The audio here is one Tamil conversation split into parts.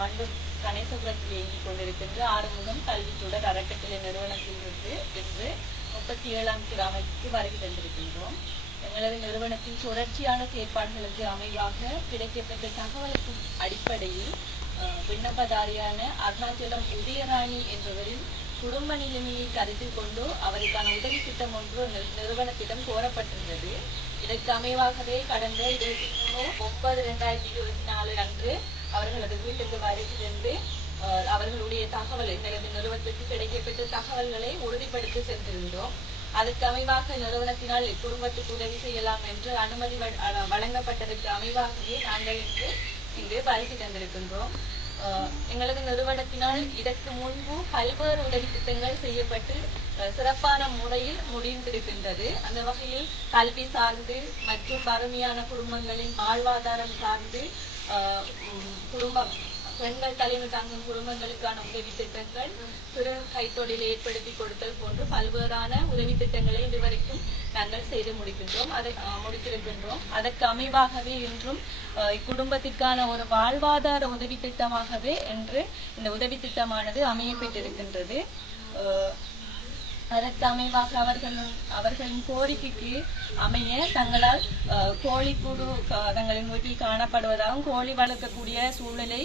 மண்டும் கணேசபுரத்தில் இயங்கிக் கொண்டிருக்கின்ற ஆறுமுகம் கல்வி தொடர் அறக்கட்டளை நிறுவனத்திலிருந்து இன்று 37ஆம் கிராமத்திற்கு வருகை தந்திருக்கின்றோம். எங்களது நிறுவனத்தின் தொடர்ச்சியான செயற்பாடுகளுக்கு அமைவாக கிடைக்கப்பட்ட தகவலுக்கும் அடிப்படையில் விண்ணப்பதாரியான அருணாச்சலம் உதயராணி என்பவரின் குடும்ப நிலைமையை கருத்தில் கொண்டு அவருக்கான உதவி திட்டம் ஒன்று நிறுவனத்திடம் கோரப்பட்டிருந்தது. இதற்கு அமைவாகவே கடந்த 23/9/2024 அன்று அவர்களது வீட்டுக்கு வருகை தந்து அவர்களுடைய தகவல் எங்களது நிறுவனத்திற்கு கிடைக்கப்பட்ட தகவல்களை உறுதிப்படுத்தி சென்றிருந்தோம். அதற்கு அமைவாக நிறுவனத்தினால் குடும்பத்துக்கு உதவி செய்யலாம் என்று அனுமதி வழங்கப்பட்டதற்கு அமைவாகவே நாங்கள் இங்கு வருகை தந்திருக்கின்றோம். எங்களது நிறுவனத்தினால் இதற்கு முன்பு பல்வேறு உதவி திட்டங்கள் செய்யப்பட்டு சிறப்பான முறையில் முடிந்திருக்கின்றது. அந்த வகையில் கல்வி சார்ந்து மற்றும் வறுமையான குடும்பங்களின் வாழ்வாதாரம் சார்ந்து குடும்பம் பெண்கள் தலைமை தாங்கும் குடும்பங்களுக்கான உதவி திட்டங்கள், சிறு கைத்தொழிலை ஏற்படுத்தி கொடுத்தல் போன்று பல்வேறான உதவி திட்டங்களை இதுவரைக்கும் நாங்கள் செய்து முடித்திருக்கின்றோம். அதற்கு அமைவாகவே இன்றும் இக்குடும்பத்திற்கான ஒரு வாழ்வாதார உதவி திட்டமாகவே என்று இந்த உதவி திட்டமானது அமையப்பட்டிருக்கின்றது. அதற்கு அமைவாக அவர்களின் கோரிக்கைக்கு அமைய தங்களால் கோழிக்கூடு தங்களின் வீட்டில் காணப்படுவதாகவும் கோழி வளர்க்கக்கூடிய சூழ்நிலை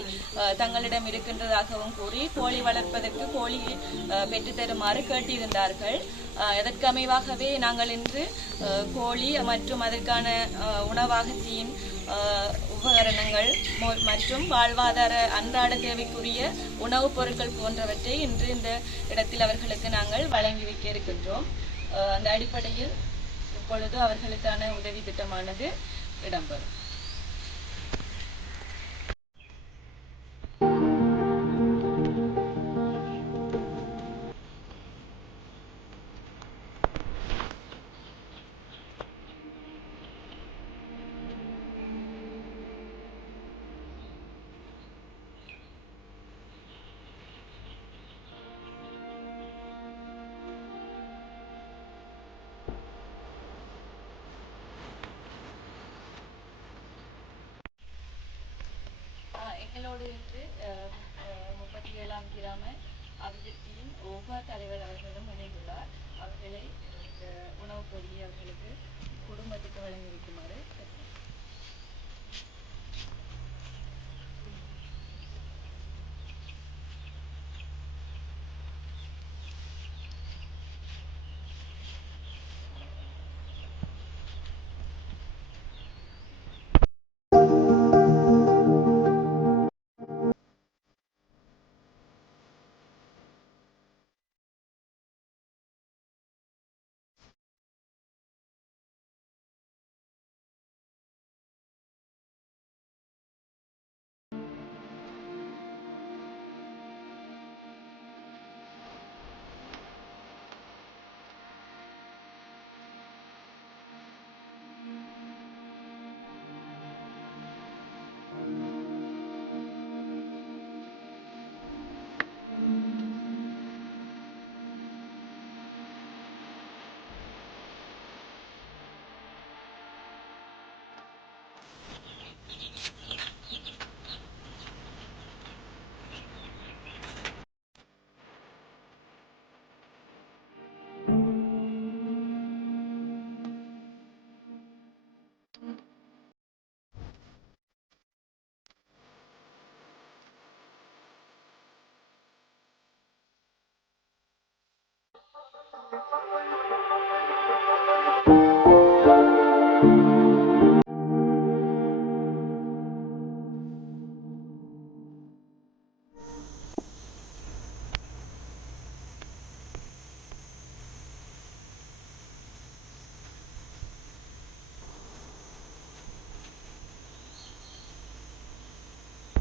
தங்களிடம் இருக்கின்றதாகவும் கூறி கோழி வளர்ப்பதற்கு கோழி பெற்றுத்தருமாறு கேட்டிருந்தார்கள். அதற்கு அமைவாகவே நாங்கள் இன்று கோழி மற்றும் அதற்கான உணவாகத்தியின் உபகரணங்கள் மற்றும் வாழ்வாதார அன்றாட தேவைக்குரிய உணவுப் பொருட்கள் போன்றவற்றை இன்று இந்த இடத்தில் அவர்களுக்கு நாங்கள் வழங்கி வைக்க இருக்கின்றோம். அந்த அடிப்படையில் இப்பொழுது அவர்களுக்கான உதவி திட்டமானது இடம்பெறும். எங்களோடு இன்று 37ஆம் கிராம அபிவிருத்தியின் தலைவர் அவர்களும் இணைந்துள்ளார். அவர்களை உணவு பொருள்